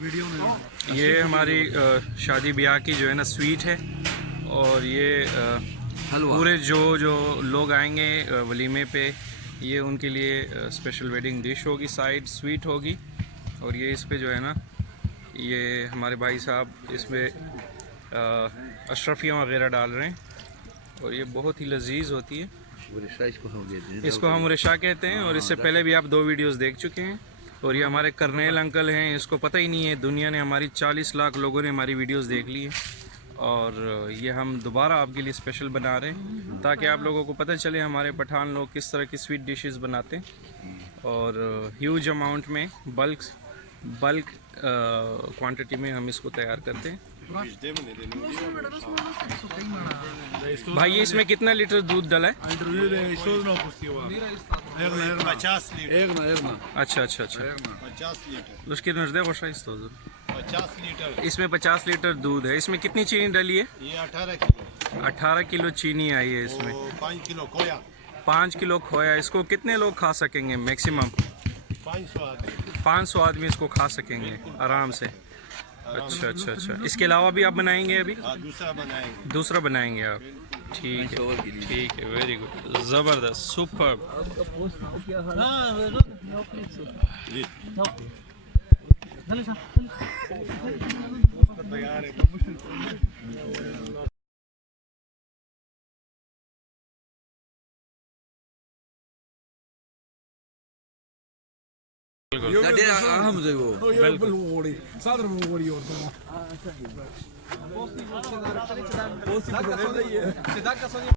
Video में ये हमारी शादी ब्याह की जो है ना स्वीट है। और ये पूरे जो लोग आएंगे वलीमे पे, ये उनके लिए स्पेशल वेडिंग डिश होगी, साइड स्वीट होगी। और ये इस पे जो है ना, ये हमारे भाई साहब इसमें अशरफियाँ वगैरह डाल रहे हैं और ये बहुत ही लजीज होती है। इसको हम रिशा कहते हैं और इससे पहले भी आप 2 वीडियोस देख चुके हैं। और ये हमारे करनेल अंकल हैं, इसको पता ही नहीं है, दुनिया ने हमारी 40 लाख लोगों ने हमारी वीडियोस देख ली है। और ये हम दोबारा आपके लिए स्पेशल बना रहे हैं ताकि आप लोगों को पता चले हमारे पठान लोग किस तरह की स्वीट डिशेस बनाते हैं। और ह्यूज अमाउंट में बल्क क्वांटिटी में हम इसको तैयार करते हैं। भाई इसमें कितना लीटर दूध डला है? 50 अच्छा। उसकी नजदे खुश लीटर। इसमें 50 लीटर दूध है। इसमें कितनी चीनी डली है? ये 18 किलो। 18 किलो चीनी आई है इसमें। 5 किलो खोया। 5 किलो खोया। इसको कितने लोग खा सकेंगे? मैक्सिमम 500 आदमी इसको खा सकेंगे आराम से। अच्छा। इसके अलावा भी आप बनाएंगे अभी? दूसरा बनाएंगे आप? ठीक है, वेरी गुड, ज़बरदस्त, सुपर।